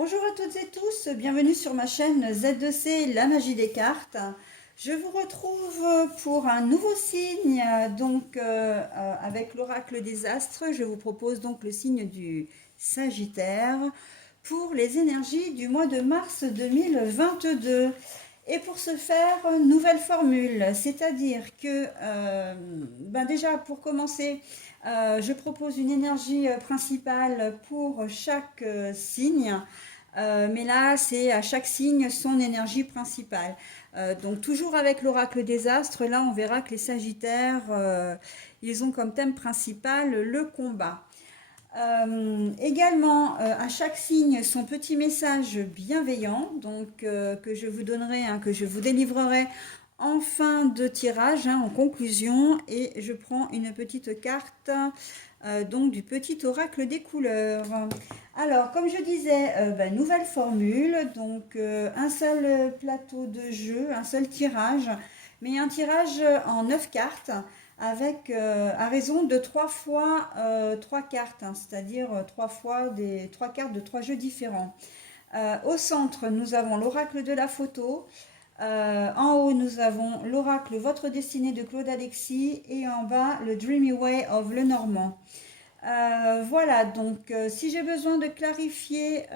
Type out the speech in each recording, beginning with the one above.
Bonjour à toutes et tous, bienvenue sur ma chaîne Z2C, la magie des cartes. Je vous retrouve pour un nouveau signe, avec l'oracle des astres. Je vous propose donc le signe du Sagittaire pour les énergies du mois de mars 2022. Et pour ce faire, nouvelle formule, c'est-à-dire que, déjà pour commencer, je propose une énergie principale pour chaque signe, mais là c'est à chaque signe son énergie principale. Donc toujours avec l'oracle des astres, là on verra que les Sagittaires, ils ont comme thème principal le combat. Également, à chaque signe, son petit message bienveillant, que je vous donnerai, que je vous délivrerai en fin de tirage, en conclusion, et je prends une petite carte du petit oracle des couleurs. Alors, comme je disais, nouvelle formule, un seul plateau de jeu, un seul tirage, mais un tirage en 9 cartes avec à raison de 3 fois 3 cartes, c'est-à-dire 3 fois des 3 cartes de 3 jeux différents. Au centre, nous avons l'oracle de la photo. En haut, nous avons l'oracle Votre destinée de Claude Alexis et en bas, le Dreamy Way of Lenormand. Voilà, si j'ai besoin de clarifier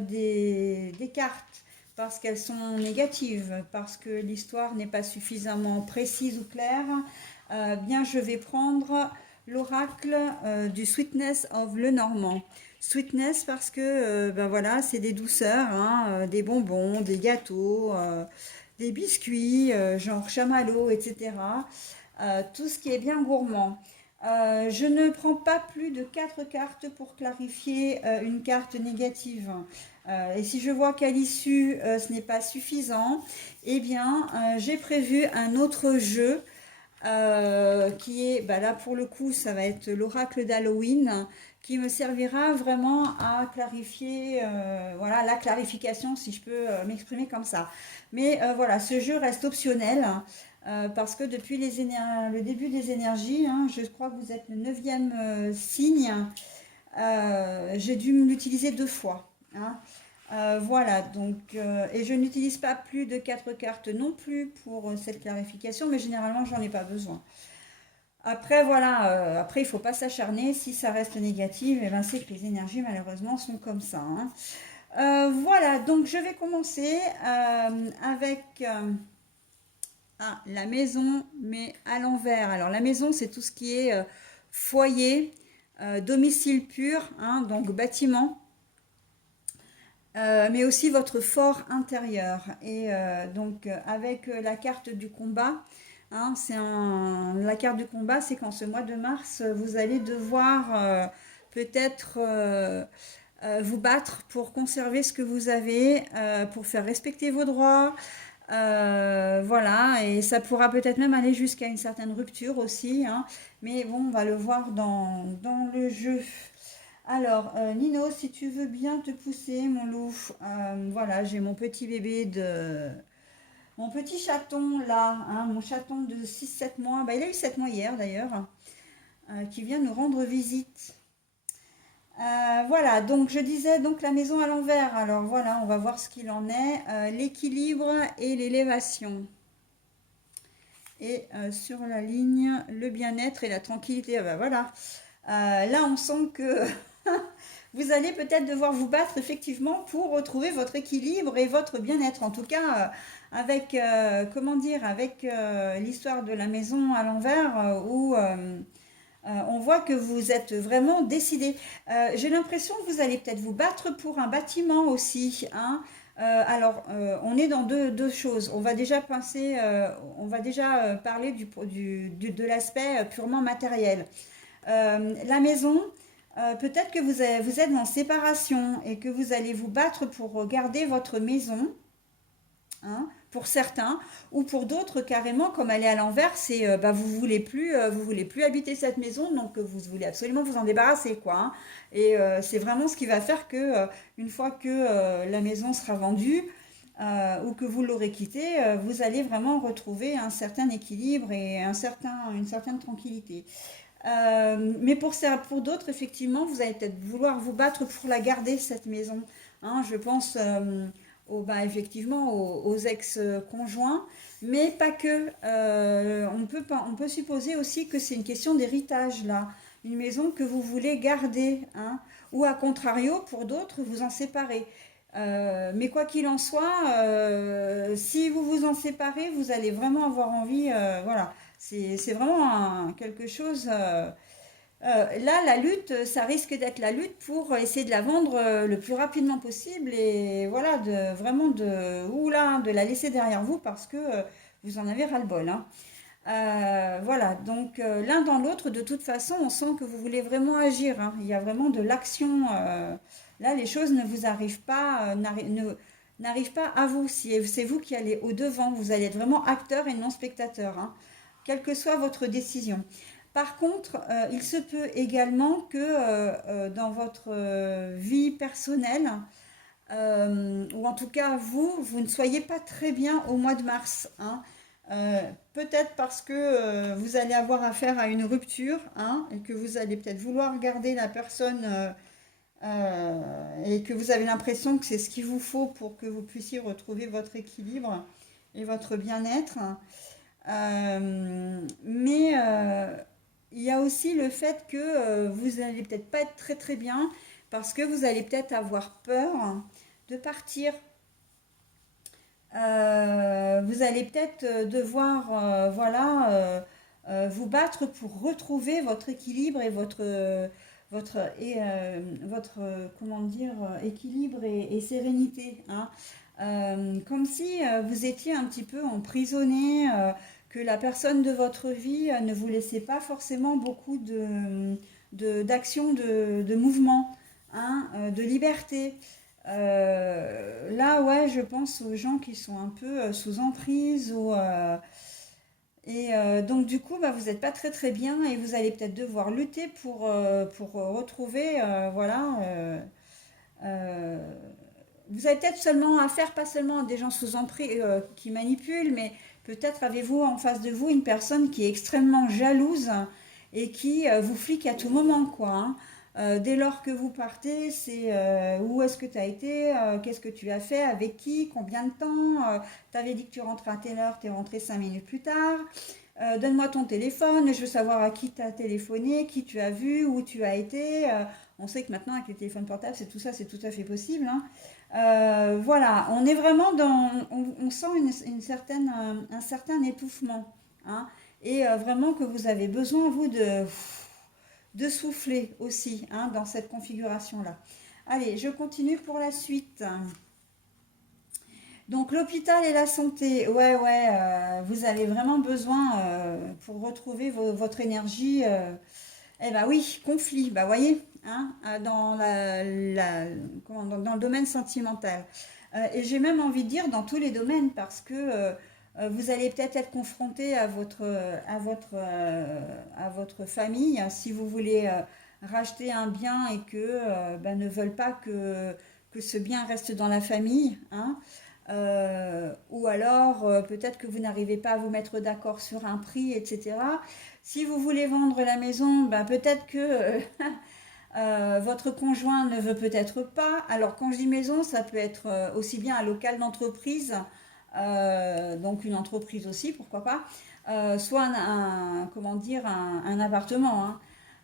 des cartes parce qu'elles sont négatives, parce que l'histoire n'est pas suffisamment précise ou claire, bien je vais prendre l'oracle du Sweetness of Lenormand. Sweetness parce que voilà, c'est des douceurs, des bonbons, des gâteaux, des biscuits, genre chamallow, etc. Tout ce qui est bien gourmand. Je ne prends pas plus de 4 cartes pour clarifier une carte négative. Et si je vois qu'à l'issue, ce n'est pas suffisant, eh bien, j'ai prévu un autre jeu qui est, là pour le coup, ça va être l'oracle d'Halloween, qui me servira vraiment à clarifier, voilà, la clarification, si je peux m'exprimer comme ça. Mais voilà, ce jeu reste optionnel. Parce que depuis le début des énergies, je crois que vous êtes le 9e signe, j'ai dû l'utiliser 2 fois. Voilà, et je n'utilise pas plus de 4 cartes non plus pour cette clarification, mais généralement, j'en ai pas besoin. Après, voilà, après, il ne faut pas s'acharner. Si ça reste négatif, eh ben, c'est que les énergies, malheureusement, sont comme ça. Voilà, donc je vais commencer avec la maison, mais à l'envers. Alors, la maison, c'est tout ce qui est foyer, domicile pur, donc bâtiment. Mais aussi votre fort intérieur. Et avec la carte du combat, la carte du combat, c'est qu'en ce mois de mars, vous allez devoir peut-être vous battre pour conserver ce que vous avez, pour faire respecter vos droits. Voilà, et ça pourra peut-être même aller jusqu'à une certaine rupture aussi, mais bon, on va le voir dans le jeu. Alors, Nino, si tu veux bien te pousser, mon loup. Voilà, j'ai mon petit mon petit chaton là, mon chaton de 6-7 mois. Il a eu 7 mois hier d'ailleurs, qui vient nous rendre visite. Voilà, donc je disais donc la maison à l'envers. Alors voilà, on va voir ce qu'il en est. L'équilibre et l'élévation. Et sur la ligne, le bien-être et la tranquillité. Voilà. Là, on sent que vous allez peut-être devoir vous battre effectivement pour retrouver votre équilibre et votre bien-être. En tout cas, avec, l'histoire de la maison à l'envers, où on voit que vous êtes vraiment décidé. J'ai l'impression que vous allez peut-être vous battre pour un bâtiment aussi. On est dans deux choses. On va déjà parler de l'aspect purement matériel. La maison, peut-être que vous êtes en séparation et que vous allez vous battre pour garder votre maison, pour certains, ou pour d'autres carrément, comme elle est à l'envers, c'est vous voulez plus habiter cette maison, donc vous voulez absolument vous en débarrasser, quoi. Et c'est vraiment ce qui va faire que une fois que la maison sera vendue, ou que vous l'aurez quittée, vous allez vraiment retrouver un certain équilibre et une certaine tranquillité. Mais pour d'autres, effectivement, vous allez peut-être vouloir vous battre pour la garder, cette maison. hein, je pense effectivement aux ex-conjoints, mais pas que. On peut supposer aussi que c'est une question d'héritage là, une maison que vous voulez garder, hein, ou à contrario, pour d'autres, vous en séparez. Mais quoi qu'il en soit, si vous vous en séparez, vous allez vraiment avoir envie, voilà, c'est vraiment quelque chose. Là, la lutte, ça risque d'être la lutte pour essayer de la vendre le plus rapidement possible et voilà, de la laisser derrière vous parce que vous en avez ras-le-bol, hein. Voilà, donc l'un dans l'autre, de toute façon, on sent que vous voulez vraiment agir, hein. Il y a vraiment de l'action. Là, les choses ne vous arrivent pas, n'arrivent pas à vous. C'est vous qui allez au-devant. Vous allez être vraiment acteur et non spectateur, hein, quelle que soit votre décision. Par contre, il se peut également que dans votre vie personnelle, ou en tout cas vous ne soyez pas très bien au mois de mars, hein. Euh, Peut-être parce que vous allez avoir affaire à une rupture, hein, et que vous allez peut-être vouloir garder la personne et que vous avez l'impression que c'est ce qu'il vous faut pour que vous puissiez retrouver votre équilibre et votre bien-être. Mais il y a aussi le fait que vous allez peut-être pas être très très bien parce que vous allez peut-être avoir peur de partir. Vous allez peut-être devoir voilà, vous battre pour retrouver votre équilibre et votre comment dire, équilibre et sérénité, hein. Comme si vous étiez un petit peu emprisonné, que la personne de votre vie ne vous laissait pas forcément beaucoup d'action, de mouvement, hein, de liberté. Là, ouais, je pense aux gens qui sont un peu sous emprise donc du coup, bah, vous n'êtes pas très très bien et vous allez peut-être devoir lutter pour retrouver, voilà. Euh, Vous avez peut-être seulement affaire, pas seulement à des gens sous emprise qui manipulent, mais peut-être avez-vous en face de vous une personne qui est extrêmement jalouse et qui vous flique à tout moment, quoi, hein. Dès lors que vous partez, c'est où est-ce que tu as été, qu'est-ce que tu as fait, avec qui, combien de temps, tu avais dit que tu rentrais à telle heure, tu es rentré 5 minutes plus tard. Donne-moi ton téléphone, je veux savoir à qui tu as téléphoné, qui tu as vu, où tu as été. On sait que maintenant, avec les téléphones portables, c'est tout ça, c'est tout à fait possible, hein. Voilà, on est vraiment on sent un certain étouffement, hein, et vraiment que vous avez besoin, vous, de souffler aussi, hein, dans cette configuration-là. Allez, je continue pour la suite. Donc l'hôpital et la santé, ouais, ouais, vous avez vraiment besoin pour retrouver votre énergie. Eh ben oui, conflit, bah voyez, hein, dans le domaine sentimental. Et j'ai même envie de dire dans tous les domaines parce que vous allez peut-être être confronté à votre famille, hein, si vous voulez racheter un bien et que ben, ne veulent pas que ce bien reste dans la famille, hein. Ou alors peut-être que vous n'arrivez pas à vous mettre d'accord sur un prix, etc. Si vous voulez vendre la maison, ben peut-être que votre conjoint ne veut peut-être pas. Alors quand je dis maison, ça peut être aussi bien un local d'entreprise, donc une entreprise aussi, pourquoi pas, soit comment dire, un appartement, hein.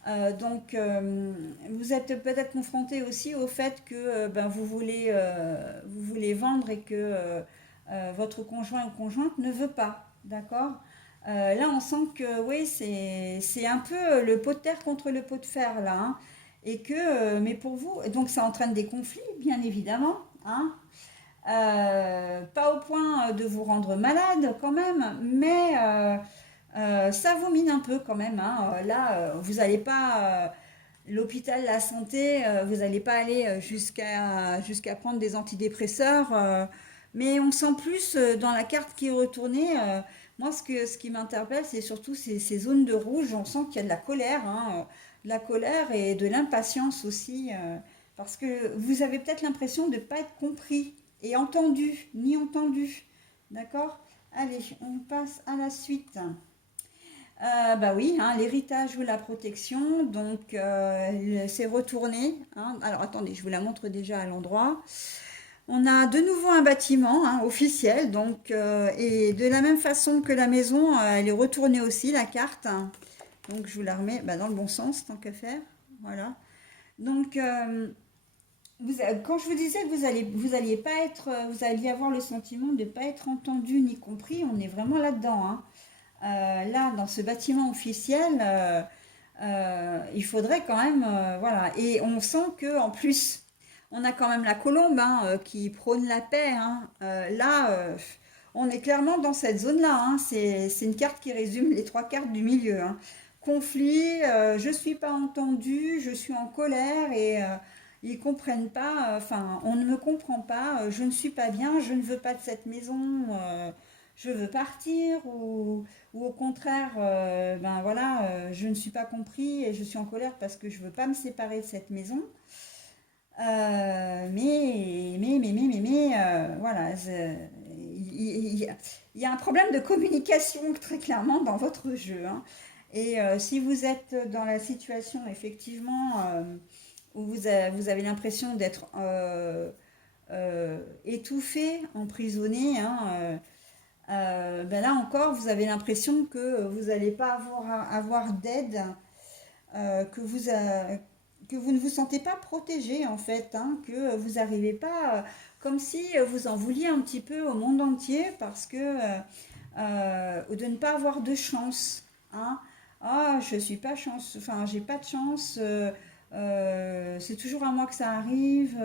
Vous êtes peut-être confronté aussi au fait que ben, vous voulez vendre et que votre conjoint ou conjointe ne veut pas, d'accord? Là, on sent que oui, c'est un peu le pot de terre contre le pot de fer, là, hein. Et que, mais pour vous, donc ça entraîne des conflits, bien évidemment, hein. Pas au point de vous rendre malade quand même, mais ça vous mine un peu quand même, hein. Là, vous n'allez pas, l'hôpital, la santé, vous n'allez pas aller jusqu'à prendre des antidépresseurs, mais on sent plus dans la carte qui est retournée. Moi, ce qui m'interpelle, c'est surtout ces zones de rouge. On sent qu'il y a de la colère, hein, de la colère et de l'impatience aussi, parce que vous avez peut-être l'impression de ne pas être compris et entendu, ni entendu. D'accord? Allez, on passe à la suite. Bah oui, hein, l'héritage ou la protection, donc c'est retourné, hein. Alors attendez, je vous la montre déjà à l'endroit. On a de nouveau un bâtiment, hein, officiel, donc et de la même façon que la maison, elle est retournée aussi, la carte. Donc je vous la remets bah, dans le bon sens, tant qu'à faire. Voilà. Donc quand je vous disais que vous alliez pas être, vous alliez avoir le sentiment de ne pas être entendu ni compris, on est vraiment là-dedans, hein. Là, dans ce bâtiment officiel, il faudrait quand même, voilà. Et on sent que en plus, on a quand même la colombe, hein, qui prône la paix, hein. Là, on est clairement dans cette zone-là, hein. C'est une carte qui résume les trois cartes du milieu, hein. Conflit, je suis pas entendu, je suis en colère et ils comprennent pas. Enfin, on ne me comprend pas. Je ne suis pas bien, je ne veux pas de cette maison. Je veux partir ou au contraire, ben voilà, je ne suis pas compris et je suis en colère parce que je veux pas me séparer de cette maison. Voilà, il y a un problème de communication très clairement dans votre jeu, hein. Et si vous êtes dans la situation effectivement où vous avez l'impression d'être étouffé, emprisonné, hein, ben là encore, vous avez l'impression que vous n'allez pas avoir d'aide, que que vous ne vous sentez pas protégé en fait, hein, que vous n'arrivez pas, comme si vous en vouliez un petit peu au monde entier parce que de ne pas avoir de chance, hein. Ah, je suis pas chance, enfin j'ai pas de chance, c'est toujours à moi que ça arrive,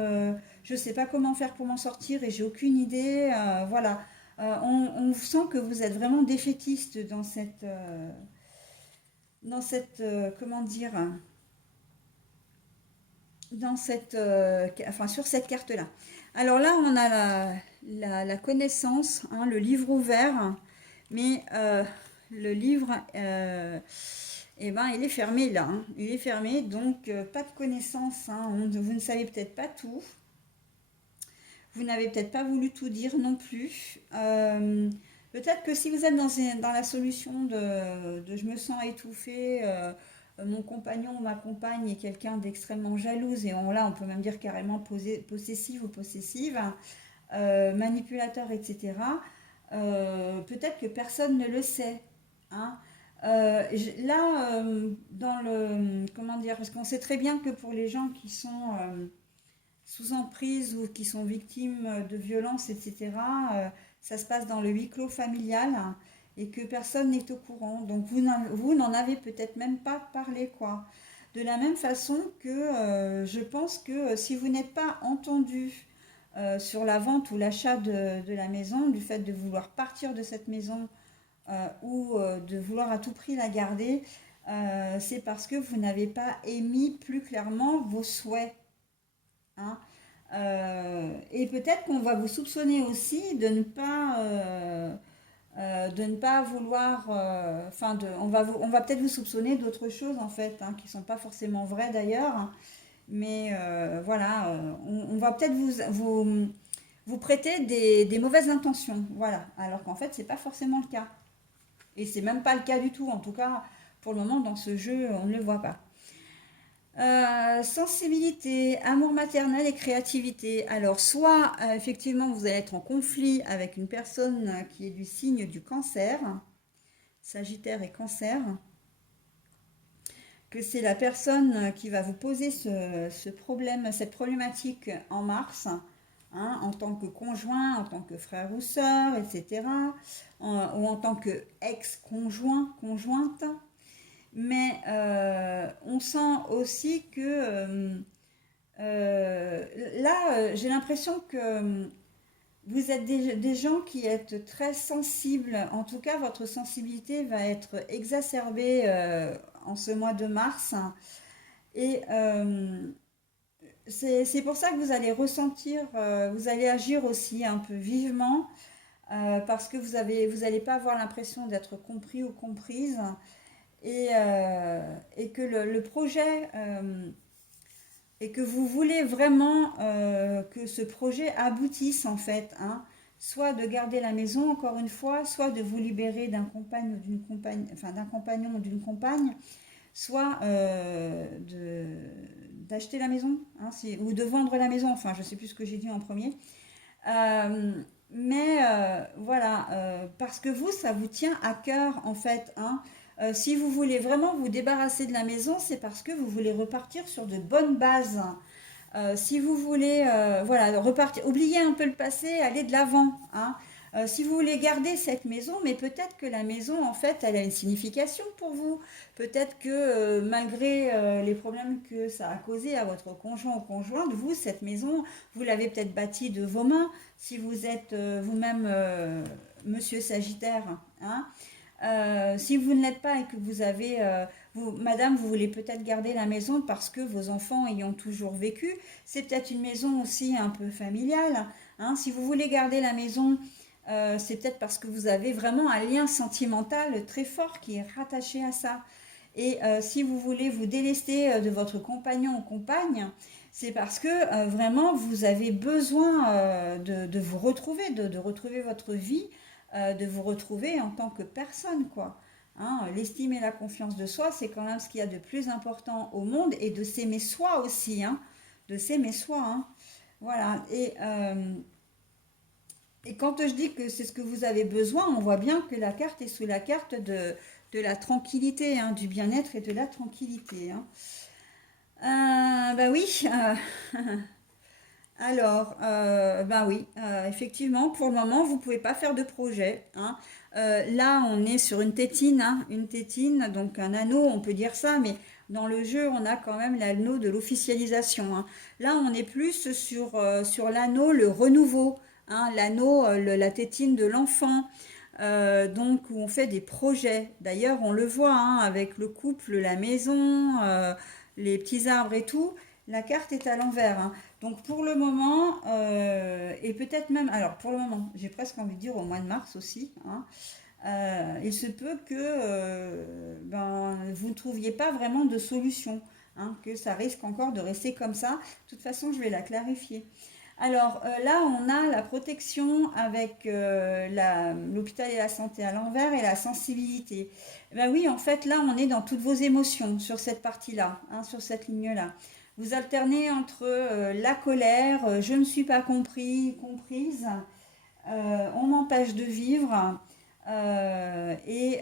je sais pas comment faire pour m'en sortir et j'ai aucune idée, voilà. On sent que vous êtes vraiment défaitiste dans cette comment dire, enfin sur cette carte-là. Alors là, on a la connaissance, hein, le livre ouvert, mais le livre, eh ben, il est fermé là, hein. Il est fermé, donc pas de connaissance, hein. Vous ne savez peut-être pas tout. Vous n'avez peut-être pas voulu tout dire non plus. Peut-être que si vous êtes dans la solution de je me sens étouffée, mon compagnon ou ma compagne est quelqu'un d'extrêmement jalouse et là on peut même dire carrément possessive ou possessive, manipulateur, etc. Peut-être que personne ne le sait, hein. Là, dans le, comment dire, parce qu'on sait très bien que pour les gens qui sont sous emprise ou qui sont victimes de violences, etc., ça se passe dans le huis clos familial, hein, et que personne n'est au courant. Donc vous n'en avez peut-être même pas parlé, quoi. De la même façon que je pense que si vous n'êtes pas entendu sur la vente ou l'achat de la maison, du fait de vouloir partir de cette maison ou de vouloir à tout prix la garder, c'est parce que vous n'avez pas émis plus clairement vos souhaits, hein. Et peut-être qu'on va vous soupçonner aussi de ne pas vouloir, enfin, on va peut-être vous soupçonner d'autres choses en fait, hein, qui ne sont pas forcément vraies d'ailleurs, hein. Mais voilà, on va peut-être vous prêter des mauvaises intentions, voilà, alors qu'en fait, c'est pas forcément le cas. Et c'est même pas le cas du tout, en tout cas, pour le moment, dans ce jeu, on ne le voit pas. Sensibilité, amour maternel et créativité. Alors, soit effectivement vous allez être en conflit avec une personne qui est du signe du cancer, Sagittaire et cancer, que c'est la personne qui va vous poser ce problème, cette problématique en mars, hein, en tant que conjoint, en tant que frère ou sœur, etc., ou en tant que ex-conjoint, conjointe. Mais on sent aussi que là, j'ai l'impression que vous êtes des gens qui êtes très sensibles. En tout cas, votre sensibilité va être exacerbée en ce mois de mars. Et c'est pour ça que vous allez ressentir, vous allez agir aussi un peu vivement, parce que vous n'allez pas avoir l'impression d'être compris ou comprise. Et que le projet, et que vous voulez vraiment que ce projet aboutisse en fait, hein. soit de garder la maison, encore une fois, soit de vous libérer d'un compagnon ou d'une compagne, enfin d'un compagnon ou d'une compagne, soit d'acheter la maison, hein, ou de vendre la maison, enfin je ne sais plus ce que j'ai dit en premier. Euh, voilà, parce que vous, ça vous tient à cœur en fait, hein. Si vous voulez vraiment vous débarrasser de la maison, c'est parce que vous voulez repartir sur de bonnes bases. Si vous voulez, voilà, repartir, oublier un peu le passé, aller de l'avant, hein. Si vous voulez garder cette maison, mais peut-être que la maison, en fait, elle a une signification pour vous. Peut-être que malgré les problèmes que ça a causé à votre conjoint ou conjointe, vous, cette maison, vous l'avez peut-être bâtie de vos mains, si vous êtes vous-même Monsieur Sagittaire, hein. Si vous ne l'êtes pas et que vous avez, madame, vous voulez peut-être garder la maison parce que vos enfants y ont toujours vécu. C'est peut-être une maison aussi un peu familiale, hein. Si vous voulez garder la maison, c'est peut-être parce que vous avez vraiment un lien sentimental très fort qui est rattaché à ça. Et si vous voulez vous délester de votre compagnon ou compagne, c'est parce que vraiment vous avez besoin de vous retrouver, de retrouver votre vie, de vous retrouver en tant que personne, quoi. Hein, l'estime et la confiance de soi, c'est quand même ce qu'il y a de plus important au monde et de s'aimer soi aussi, hein, de s'aimer soi, hein. Voilà. Et quand je dis que c'est ce que vous avez besoin, on voit bien que la carte est sous la carte de la tranquillité, hein, du bien-être et de la tranquillité, hein. Bah oui, alors, ben oui, effectivement, pour le moment, vous ne pouvez pas faire de projet, hein. Là, on est sur une tétine, hein, une tétine, donc un anneau, on peut dire ça, mais dans le jeu, on a quand même l'anneau de l'officialisation, hein. Là, on est plus sur l'anneau, le renouveau, hein, l'anneau, la tétine de l'enfant, donc où on fait des projets. D'ailleurs, on le voit, hein, avec le couple, la maison, les petits arbres et tout. La carte est à l'envers, hein. Donc pour le moment, et peut-être même, alors pour le moment, j'ai presque envie de dire au mois de mars aussi, hein, il se peut que ben, vous ne trouviez pas vraiment de solution, hein, que ça risque encore de rester comme ça. De toute façon, je vais la clarifier. Alors là, on a la protection avec l'hôpital et la santé à l'envers et la sensibilité. Ben oui, en fait, là, on est dans toutes vos émotions sur cette partie-là, hein, sur cette ligne-là. Vous alternez entre la colère, je ne suis pas comprise, on m'empêche de vivre, et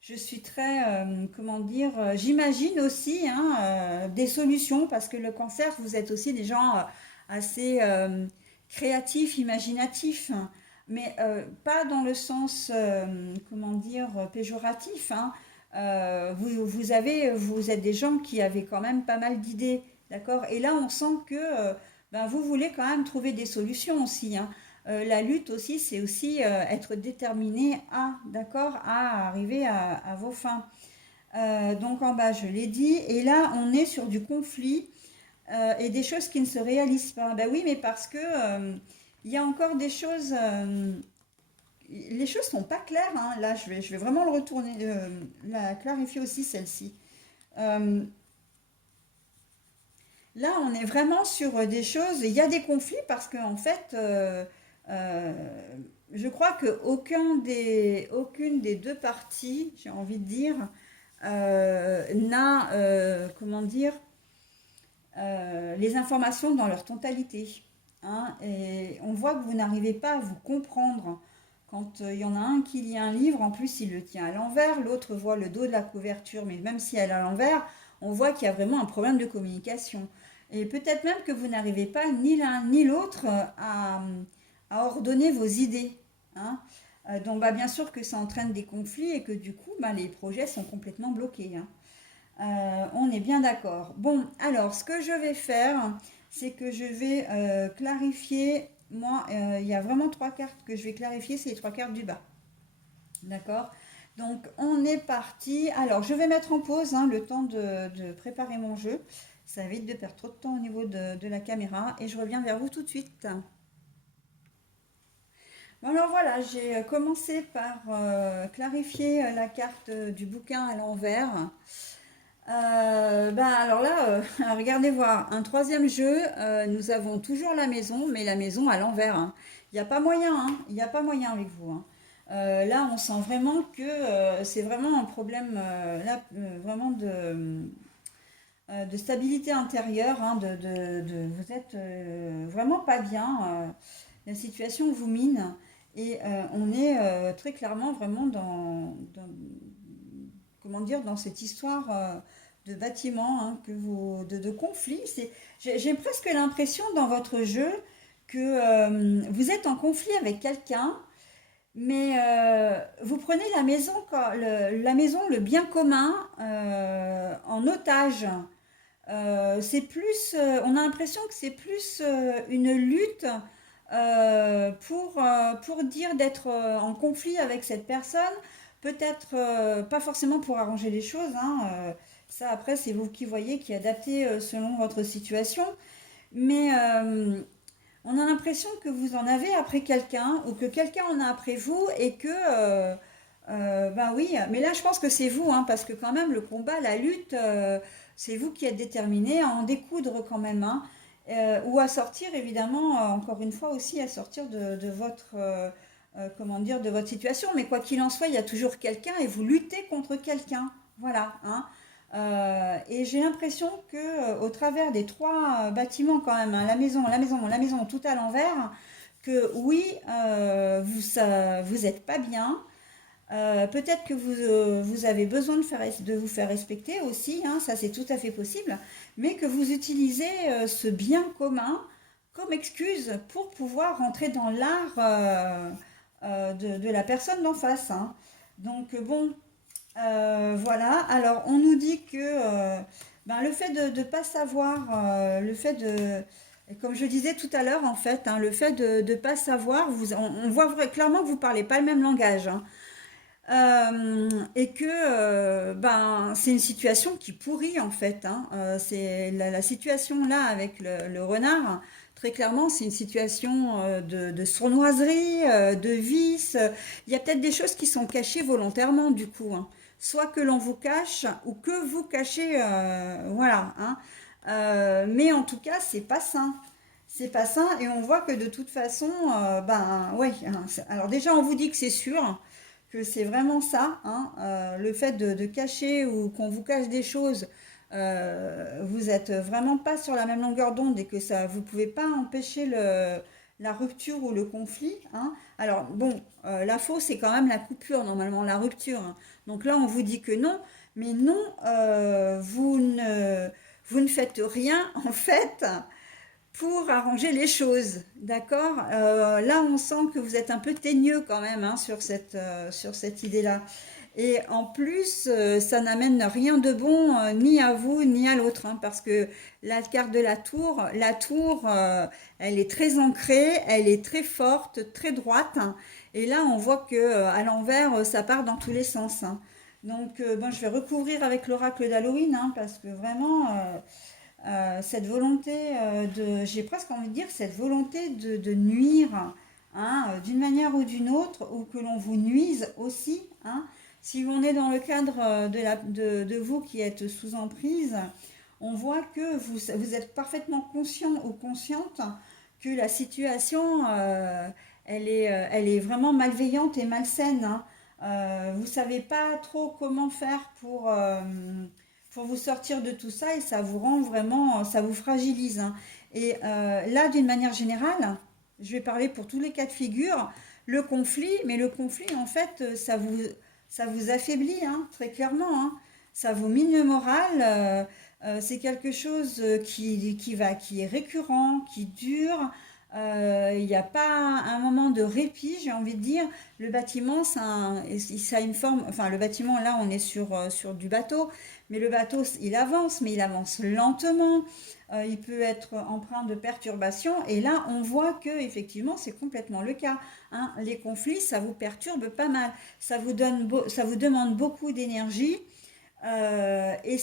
je suis très, comment dire, j'imagine aussi, hein, des solutions parce que le cancer, vous êtes aussi des gens assez créatifs, imaginatifs, mais pas dans le sens, comment dire, péjoratif, hein. Vous êtes des gens qui avaient quand même pas mal d'idées, d'accord? Et là, on sent que ben, vous voulez quand même trouver des solutions aussi, hein. La lutte aussi, c'est aussi être déterminé à, d'accord, à arriver à vos fins. Donc en bas, je l'ai dit. Et là, on est sur du conflit et des choses qui ne se réalisent pas. Ben oui, mais parce que il y a encore des choses. Les choses sont pas claires, hein. Là, je vais vraiment le retourner, la clarifier aussi celle-ci. Euh, Là, on est vraiment sur des choses. Il y a des conflits parce qu'en fait, euh, je crois que aucune des deux parties, j'ai envie de dire, n'a, comment dire, les informations dans leur totalité, hein. Et on voit que vous n'arrivez pas à vous comprendre. Quand il y en a un qui lit un livre, en plus il le tient à l'envers, l'autre voit le dos de la couverture, mais même si elle est à l'envers, on voit qu'il y a vraiment un problème de communication. Et peut-être même que vous n'arrivez pas ni l'un ni l'autre à ordonner vos idées, hein. Donc bah, bien sûr que ça entraîne des conflits et que du coup bah, les projets sont complètement bloqués, hein. On est bien d'accord. Bon, alors, ce que je vais faire, c'est que je vais clarifier. Moi, il y a vraiment trois cartes que je vais clarifier, c'est les trois cartes du bas. D'accord? Donc, on est parti. Alors, je vais mettre en pause, hein, le temps de préparer mon jeu. Ça évite de perdre trop de temps au niveau de la caméra. Et je reviens vers vous tout de suite. Bon, alors voilà, j'ai commencé par clarifier la carte du bouquin à l'envers. Alors là, regardez voir, un troisième jeu, nous avons toujours la maison, mais la maison à l'envers, hein. Il n'y a pas moyen, hein, il n'y a pas moyen avec vous, hein. Là, on sent vraiment que c'est vraiment un problème, là, vraiment de stabilité intérieure, hein, vous êtes vraiment pas bien, la situation vous mine, et on est très clairement vraiment comment dire, dans cette histoire de bâtiment, hein, de conflit. J'ai presque l'impression dans votre jeu que vous êtes en conflit avec quelqu'un, mais vous prenez la maison, la maison, le bien commun, en otage. On a l'impression que c'est plus une lutte pour dire d'être en conflit avec cette personne, peut-être pas forcément pour arranger les choses, hein, ça après c'est vous qui voyez, qui adaptez selon votre situation, mais on a l'impression que vous en avez après quelqu'un ou que quelqu'un en a après vous et que ben oui, mais là je pense que c'est vous, hein, parce que quand même le combat, la lutte, c'est vous qui êtes déterminé à en découdre quand même, hein, ou à sortir évidemment, encore une fois aussi à sortir de votre, comment dire, de votre situation. Mais quoi qu'il en soit, il y a toujours quelqu'un et vous luttez contre quelqu'un, voilà, hein. Et j'ai l'impression que au travers des trois bâtiments quand même, hein, la maison, tout à l'envers, que oui, vous êtes pas bien. Peut-être que vous avez besoin de vous faire respecter aussi, hein, ça c'est tout à fait possible, mais que vous utilisez ce bien commun comme excuse pour pouvoir rentrer dans l'art de la personne d'en face, hein. Donc bon, voilà. Alors on nous dit que le fait de ne pas savoir, le fait de, comme je disais tout à l'heure en fait, hein, le fait de ne pas savoir, on voit clairement que vous ne parlez pas le même langage, hein. Et que c'est une situation qui pourrit en fait, hein. C'est la situation là avec le renard. Très clairement, c'est une situation de sournoiserie, de vice. Il y a peut-être des choses qui sont cachées volontairement du coup, hein. Soit que l'on vous cache ou que vous cachez, voilà, hein. Mais en tout cas, c'est pas sain. C'est pas sain et on voit que de toute façon, ouais, hein. Alors déjà, on vous dit que c'est sûr que c'est vraiment ça, hein, le fait de cacher ou qu'on vous cache des choses, vous êtes vraiment pas sur la même longueur d'onde et que ça, vous pouvez pas empêcher la rupture ou le conflit, hein. Alors bon, la faux c'est quand même la coupure normalement, la rupture, hein. Donc là on vous dit que non, mais non, vous ne faites rien en fait pour arranger les choses, d'accord. Là, on sent que vous êtes un peu teigneux quand même, hein, sur cette idée-là. Et en plus, ça n'amène rien de bon ni à vous ni à l'autre, hein, parce que la carte de la tour, elle est très ancrée, elle est très forte, très droite, hein. Et là, on voit que à l'envers, ça part dans tous les sens, hein. Donc, bon, je vais recouvrir avec l'oracle d'Halloween, hein, parce que vraiment, cette volonté j'ai presque envie de dire, cette volonté de nuire, hein, d'une manière ou d'une autre, ou que l'on vous nuise aussi, hein. Si on est dans le cadre de vous qui êtes sous emprise, on voit que vous êtes parfaitement conscient ou consciente que la situation, elle est vraiment malveillante et malsaine, hein. Vous ne savez pas trop comment faire pour vous sortir de tout ça et ça vous rend vraiment, ça vous fragilise, hein. Et là, d'une manière générale, je vais parler pour tous les cas de figure, le conflit, mais le conflit, en fait, ça vous affaiblit, hein, très clairement, hein. Ça vous mine le moral. C'est quelque chose qui est récurrent, qui dure. Il n'y a pas un moment de répit, j'ai envie de dire. Le bâtiment, ça a une forme. Enfin, le bâtiment, là, on est sur du bateau, mais le bateau, il avance, mais il avance lentement. Il peut être empreint de perturbations. Et là, on voit que effectivement, c'est complètement le cas, hein. Les conflits, ça vous perturbe pas mal. Ça vous demande beaucoup d'énergie et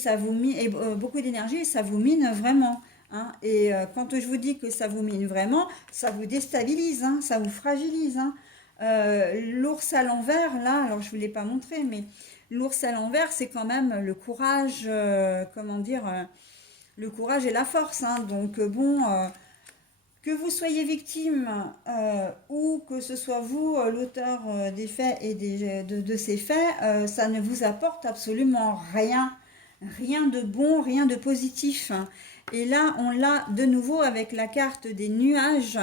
beaucoup d'énergie et ça vous mine vraiment, hein. Et quand je vous dis que ça vous mine vraiment, ça vous déstabilise, hein, ça vous fragilise, hein. L'ours à l'envers, là, alors je ne vous l'ai pas montré, mais l'ours à l'envers, c'est quand même le courage, comment dire, le courage et la force, hein. Donc bon, que vous soyez victime ou que ce soit vous l'auteur des faits et de ces faits, ça ne vous apporte absolument rien, rien de bon, rien de positif. Et là, on l'a de nouveau avec la carte des nuages,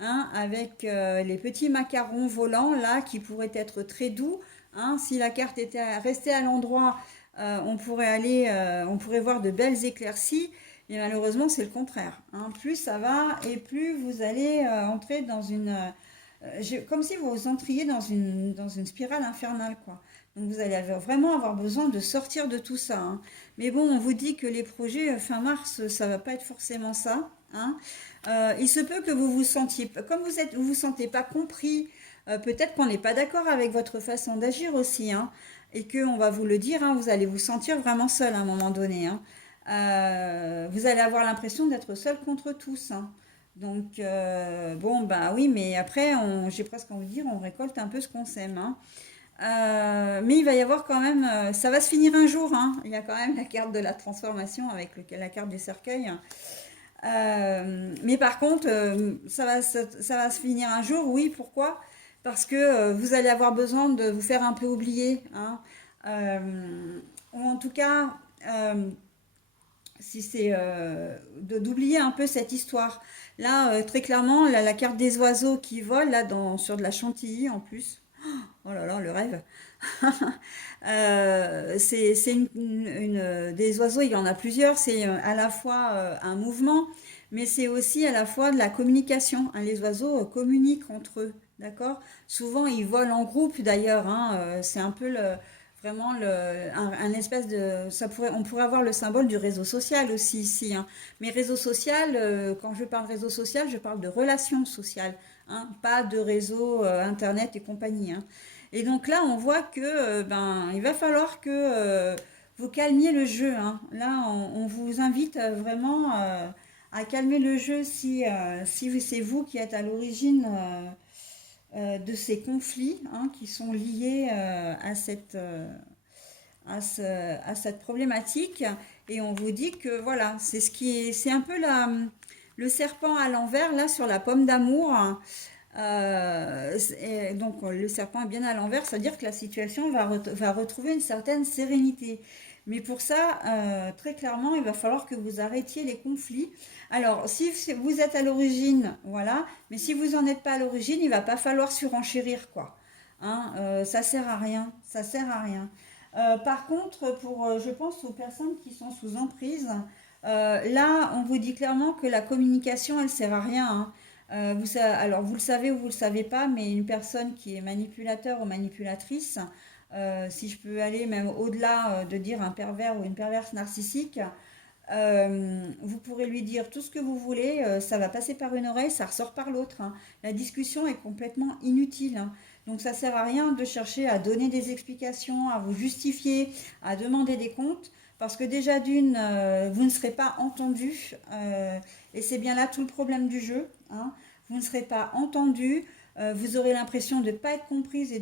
hein, avec les petits macarons volants là qui pourraient être très doux, hein. Si la carte était restée à l'endroit, on pourrait voir de belles éclaircies. Et malheureusement, c'est le contraire, hein. Plus ça va et plus vous allez entrer dans comme si vous entriez dans une spirale infernale, quoi. Donc vous allez vraiment avoir besoin de sortir de tout ça, hein. Mais bon, on vous dit que les projets fin mars, ça va pas être forcément ça, hein. Il se peut que vous vous sentiez, comme vous vous sentez pas compris, peut-être qu'on n'est pas d'accord avec votre façon d'agir aussi, hein, et qu'on va vous le dire, hein, vous allez vous sentir vraiment seul à un moment donné, hein. Vous allez avoir l'impression d'être seul contre tous, hein. Donc, bon, bah oui, mais après, j'ai presque envie de dire, on récolte un peu ce qu'on sème, hein. Mais il va y avoir quand même, ça va se finir un jour, hein. Il y a quand même la carte de la transformation avec la carte du cercueil. Mais par contre, ça va se finir un jour, oui, pourquoi? Parce que vous allez avoir besoin de vous faire un peu oublier, hein. Ou en tout cas, si c'est d'oublier un peu cette histoire. Là, très clairement, la carte des oiseaux qui volent, là, sur de la chantilly en plus. Oh là là, le rêve. C'est des oiseaux, il y en a plusieurs. C'est à la fois un mouvement, mais c'est aussi à la fois de la communication, hein. Les oiseaux communiquent entre eux, d'accord? Souvent, ils volent en groupe d'ailleurs, hein. C'est un peu vraiment un espèce de... on pourrait avoir le symbole du réseau social aussi ici, hein. Mais réseau social, quand je parle réseau social, je parle de relations sociales, hein, pas de réseau internet et compagnie, hein. Et donc là, on voit que il va falloir que vous calmiez le jeu, hein. Là, on vous invite vraiment à calmer le jeu si c'est vous qui êtes à l'origine de ces conflits, hein, qui sont liés à cette problématique. Et on vous dit que voilà, c'est un peu le serpent à l'envers là sur la pomme d'amour. Donc le serpent est bien à l'envers, c'est-à-dire que la situation va retrouver une certaine sérénité. Mais pour ça, très clairement, il va falloir que vous arrêtiez les conflits. Alors, si vous êtes à l'origine, voilà, mais si vous n'en êtes pas à l'origine, il va pas falloir surenchérir, quoi. Hein, ça sert à rien, ça sert à rien. Par contre, je pense aux personnes qui sont sous emprise, là, on vous dit clairement que la communication, elle sert à rien, hein. Alors, vous le savez ou vous le savez pas, mais une personne qui est manipulateur ou manipulatrice, si je peux aller même au-delà de dire un pervers ou une perverse narcissique, vous pourrez lui dire tout ce que vous voulez, ça va passer par une oreille, ça ressort par l'autre, hein. La discussion est complètement inutile, hein. Donc ça sert à rien de chercher à donner des explications, à vous justifier, à demander des comptes, parce que déjà d'une, vous ne serez pas entendu, et c'est bien là tout le problème du jeu, hein. Vous ne serez pas entendu, vous aurez l'impression de ne pas être comprise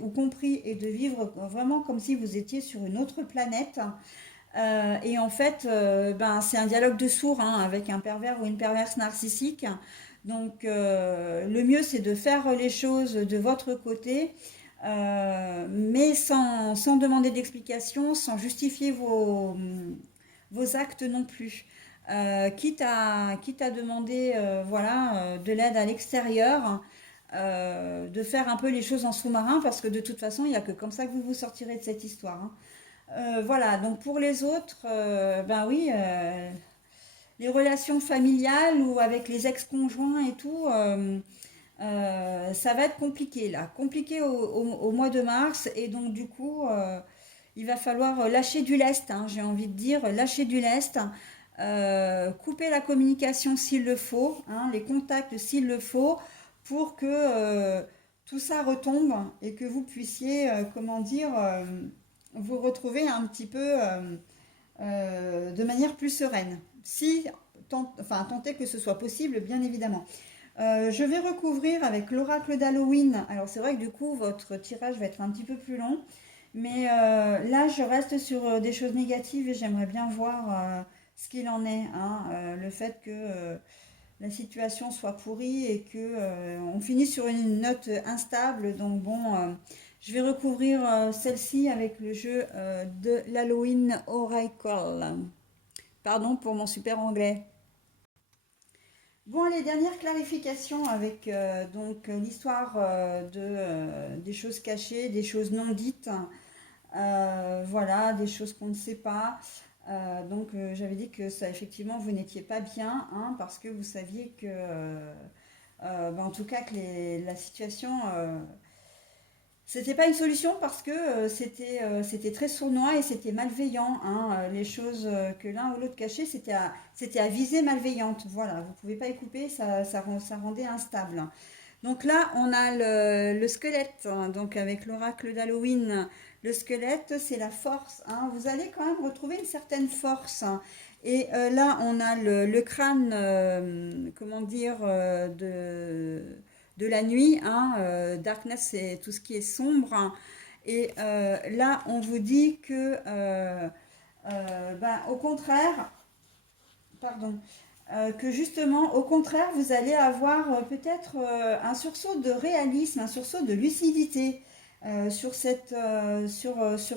ou compris et de vivre vraiment comme si vous étiez sur une autre planète. Et en fait, c'est un dialogue de sourds, hein, avec un pervers ou une perverse narcissique. Donc, le mieux, c'est de faire les choses de votre côté, mais sans demander d'explication, sans justifier vos actes non plus. Quitte à demander voilà, de l'aide à l'extérieur, de faire un peu les choses en sous-marin, parce que de toute façon, il n'y a que comme ça que vous vous sortirez de cette histoire, hein. Voilà, donc pour les autres, ben oui, les relations familiales ou avec les ex-conjoints et tout, ça va être compliqué là, compliqué au mois de mars. Et donc du coup, il va falloir lâcher du lest, hein, j'ai envie de dire, lâcher du lest, couper la communication s'il le faut, hein, les contacts s'il le faut, pour que tout ça retombe et que vous puissiez, comment dire, vous retrouver un petit peu de manière plus sereine. Si, tenter que ce soit possible, bien évidemment. Je vais recouvrir avec l'oracle d'Halloween. Alors c'est vrai que du coup, votre tirage va être un petit peu plus long. Mais là, je reste sur des choses négatives et j'aimerais bien voir ce qu'il en est, hein. Le fait que la situation soit pourrie et que on finisse sur une note instable. Donc bon, je vais recouvrir celle-ci avec le jeu de l'Halloween Oracle. Pardon pour mon super anglais. Bon, les dernières clarifications avec donc l'histoire des choses cachées, des choses non dites, voilà, des choses qu'on ne sait pas. J'avais dit que ça, effectivement, vous n'étiez pas bien, hein, parce que vous saviez que, en tout cas, que la situation, c'était pas une solution parce que c'était très sournois et c'était malveillant, hein. Les choses que l'un ou l'autre cachait, c'était à visée malveillante. Voilà, vous pouvez pas y couper, ça rendait instable. Donc là, on a le squelette, hein. Donc avec l'oracle d'Halloween, le squelette, c'est la force, hein. Vous allez quand même retrouver une certaine force, hein. Et là, on a le crâne, comment dire, de la nuit, hein. Darkness, c'est tout ce qui est sombre, hein. Et là, on vous dit que, au contraire, pardon, que justement, au contraire, vous allez avoir peut-être un sursaut de réalisme, un sursaut de lucidité sur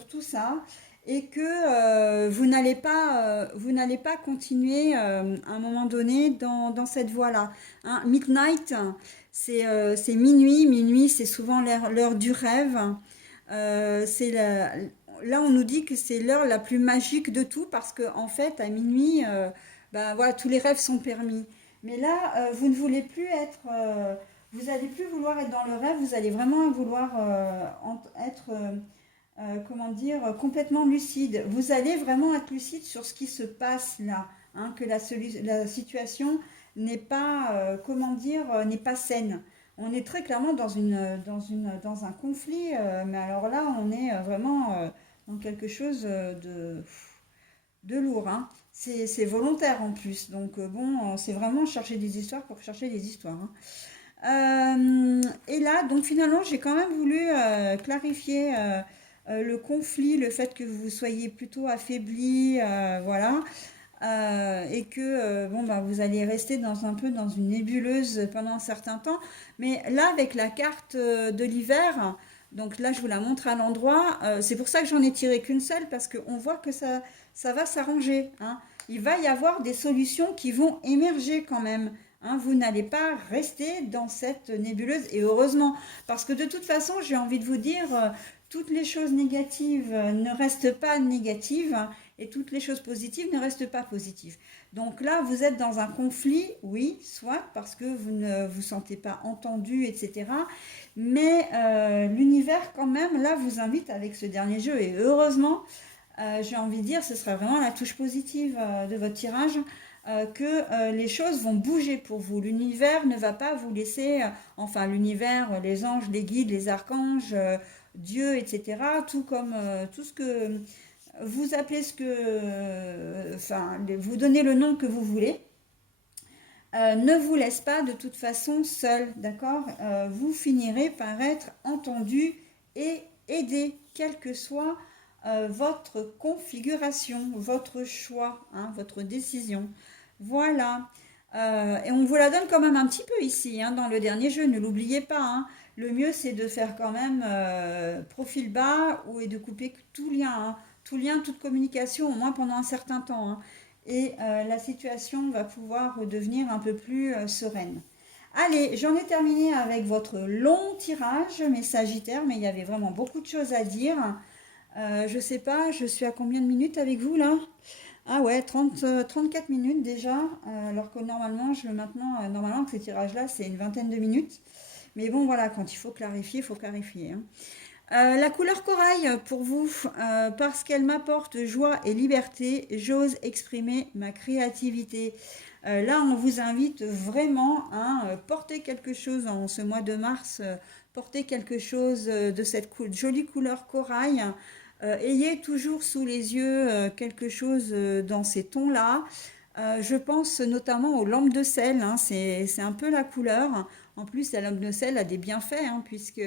tout ça, et que vous n'allez pas continuer à un moment donné dans cette voie-là, hein. Midnight, c'est minuit. Minuit, c'est souvent l'heure du rêve. Là, on nous dit que c'est l'heure la plus magique de tout parce que en fait, à minuit, ben voilà, tous les rêves sont permis. Mais là, vous ne voulez plus être, vous n'allez plus vouloir être dans le rêve, vous allez vraiment vouloir être, comment dire, complètement lucide. Vous allez vraiment être lucide sur ce qui se passe là, hein, que la situation n'est pas, comment dire, n'est pas saine. On est très clairement dans un conflit, mais alors là, on est vraiment dans quelque chose de lourd, hein. C'est volontaire en plus. Donc bon, c'est vraiment chercher des histoires pour chercher des histoires, hein. Et là, donc finalement, j'ai quand même voulu clarifier le conflit, le fait que vous soyez plutôt affaibli, voilà, et que bon, bah, vous allez rester un peu dans une nébuleuse pendant un certain temps. Mais là, avec la carte de l'hiver, donc là, je vous la montre à l'endroit. C'est pour ça que j'en ai tiré qu'une seule, parce qu'on voit que ça va s'arranger, hein. Il va y avoir des solutions qui vont émerger quand même, hein. Vous n'allez pas rester dans cette nébuleuse, et heureusement, parce que de toute façon, j'ai envie de vous dire, toutes les choses négatives ne restent pas négatives, hein, et toutes les choses positives ne restent pas positives. Donc là, vous êtes dans un conflit, oui, soit parce que vous ne vous sentez pas entendu, etc. Mais l'univers, quand même, là, vous invite avec ce dernier jeu, et heureusement, j'ai envie de dire, ce sera vraiment la touche positive de votre tirage, que les choses vont bouger pour vous. L'univers ne va pas vous laisser, enfin l'univers, les anges, les guides, les archanges, Dieu, etc. Tout comme tout ce que vous appelez enfin, vous donnez le nom que vous voulez, ne vous laisse pas de toute façon seul, d'accord. Vous finirez par être entendu et aidé, quelle que soit votre configuration, votre choix, hein, votre décision. Voilà. Et on vous la donne quand même un petit peu ici, hein, dans le dernier jeu, ne l'oubliez pas, hein. Le mieux, c'est de faire quand même profil bas et de couper tout lien, toute communication, au moins pendant un certain temps, hein. Et la situation va pouvoir devenir un peu plus sereine. Allez, j'en ai terminé avec votre long tirage, mes Sagittaires, mais il y avait vraiment beaucoup de choses à dire. Je sais pas, je suis à combien de minutes avec vous là? Ah ouais, 34 minutes déjà, alors que normalement, normalement, que ces tirages-là, c'est une vingtaine de minutes. Mais bon, voilà, quand il faut clarifier, hein. La couleur corail pour vous, parce qu'elle m'apporte joie et liberté, j'ose exprimer ma créativité. Là, on vous invite vraiment à porter quelque chose en ce mois de mars, porter quelque chose de cette jolie couleur corail. Ayez toujours sous les yeux quelque chose dans ces tons-là. Je pense notamment aux lampes de sel, hein, c'est un peu la couleur. En plus, la lampe de sel a des bienfaits, hein, puisque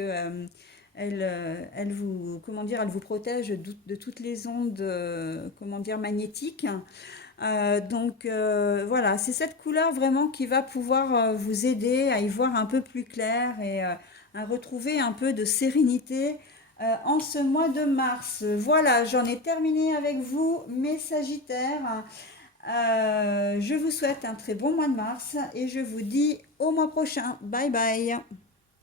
elle vous, comment dire, elle vous protège de toutes les ondes, comment dire, magnétiques. Voilà, c'est cette couleur vraiment qui va pouvoir vous aider à y voir un peu plus clair et à retrouver un peu de sérénité en ce mois de mars. Voilà, j'en ai terminé avec vous, mes Sagittaires. Je vous souhaite un très bon mois de mars et je vous dis au mois prochain. Bye bye.